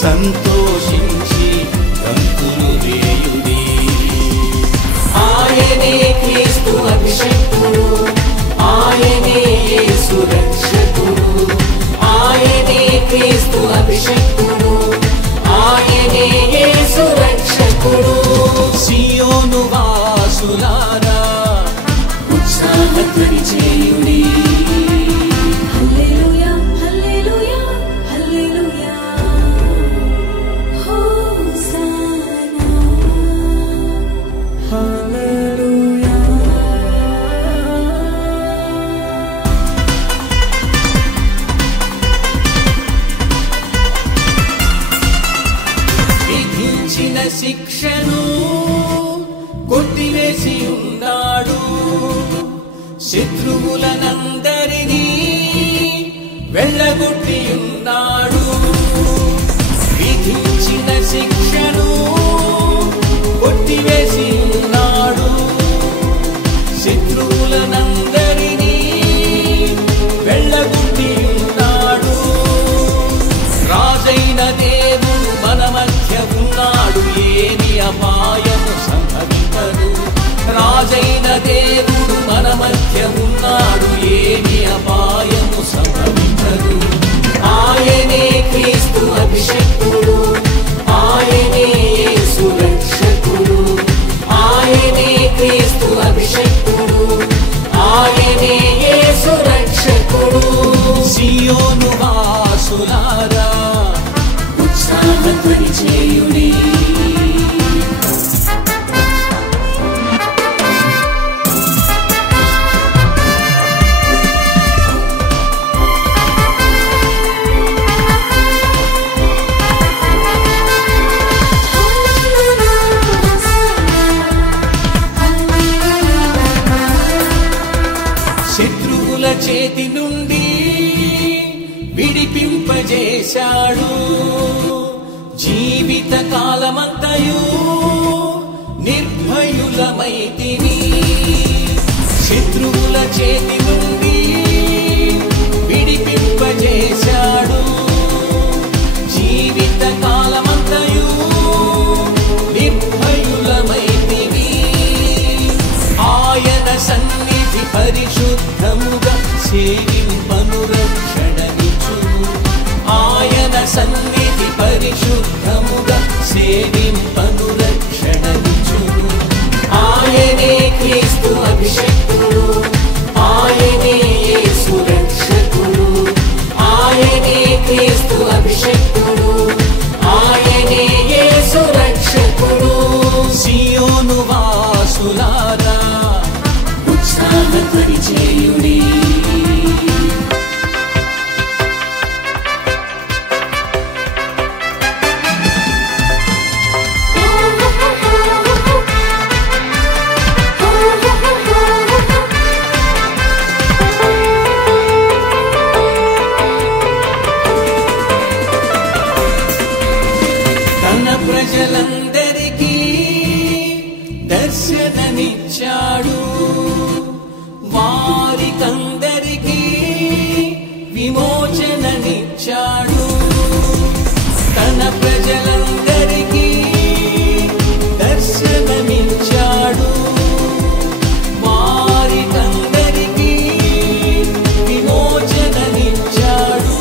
సంతోషించి గంతులు వేయుడి. ఆయనే క్రీస్తు అభిషేక్తుడు, ఆయనే యేసు రక్షకుడు, ఆయనే క్రీస్తు అభిషేక్తుడు, ఆయనే యేసు రక్షకుడు. సియోను వాసులారా ఉత్సాహధ్వని చేయుడి. హల్లెలూయా హల్లెలూయా హల్లెలూయా హోసానా హల్లెలూయా. విధించిన శిక్షను కొట్టివేసి ఉన్నాడు, శత్రువులనందరినీ వెళ్ళగొట్టి ఉన్నాడు. విధించిన శిక్షను కొట్టివేసి ఉన్నాడు, శత్రువులనందరినీ వెళ్ళగొట్టి ఉన్నాడు. రాజైన దేవుడు మన మధ్య ఉన్నాడు, ఏని అపాయము సంభవించదు. రాజైన దేవుడు మన మధ్య ఉన్నాడు, ఏని అపాయము సంభవించదు. ఆయనే క్రీస్తు అభిషేక్తుడు, ఆయనే యేసు రక్షకుడు, ఆయనే క్రీస్తు అభిషేక్తుడు, ఆయనే యేసు రక్షకుడు. సియోను వాసులారా ఉత్సాహధ్వని చేయుడి. శత్రువుల చేతి నుండి విడిపింపజేశాడు, జీవిత కాలమంతయు నిర్భయులమైతిని. శత్రువుల చేతి నుండి విడిపింపజేశాడు, జీవిత కాలమంతయు నిర్భయులమైతిని. ఆయన సన్నిధి పరిశుద్ధముగా సేవింపను రక్షణనిచ్చును, ఆయన సన్నిధి పరిశుద్ధముగా సేవింపను రక్షణనిచ్చును. ఆయనే క్రీస్తు అభిషేక్తుడు, ఆయనే యేసు రక్షకుడు, ఆయనే క్రీస్తు అభిషేక్తుడు, ఆయనే యేసు రక్షకుడు. సియోను వాసులారా ఉత్సాహధ్వని చేయుడి. తన ప్రజలందరికీ దర్శనమిచ్చాడు, వారికందరికీ విమోచననిచ్చాడు. తన ప్రజలందరికీ దర్శనమిచ్చాడు, వారికందరికీ విమోచననిచ్చాడు.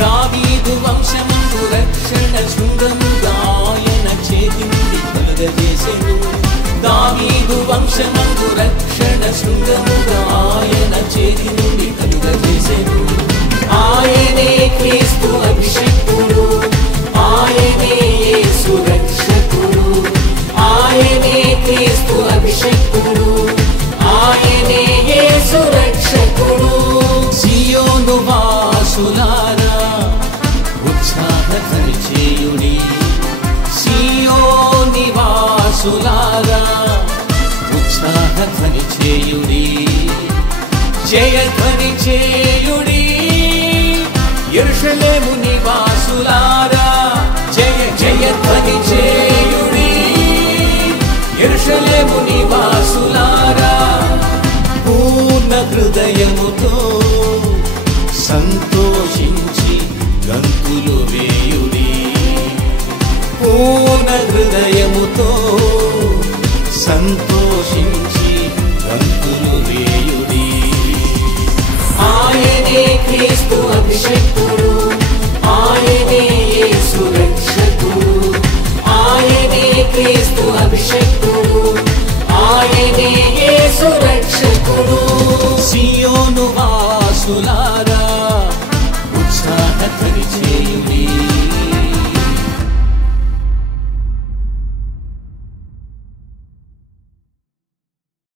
దావీదు వంశమందు రక్షణ శృంగముగా ఆయన చేతి నుండి కలుగజేసెను. దావీదు వంశమందు రక్షణ శృంగముగా ఆయన చేతి నుండి కలుగజేసెను. ఆయనే క్రీస్తు అభిషేక్తుడు, ఆయనే యేసు రక్షకుడు, ఆయనే క్రీస్తు అభిషేక్తుడు, ఆయనే యేసు రక్షకుడు. సియోను వాసులారా ఉత్సాహధ్వని చేయుడి. సియోని వాసులారా ఉత్సాహధ్వని చేయుడి, జయధ్వని చేయుడి. యెరూషలేము నివాసులారా జయ జయధ్వని చేయుడి. యెరూషలేము నివాసులారా పూర్ణ హృదయముతో సంతోషించి సంతోషించుడి.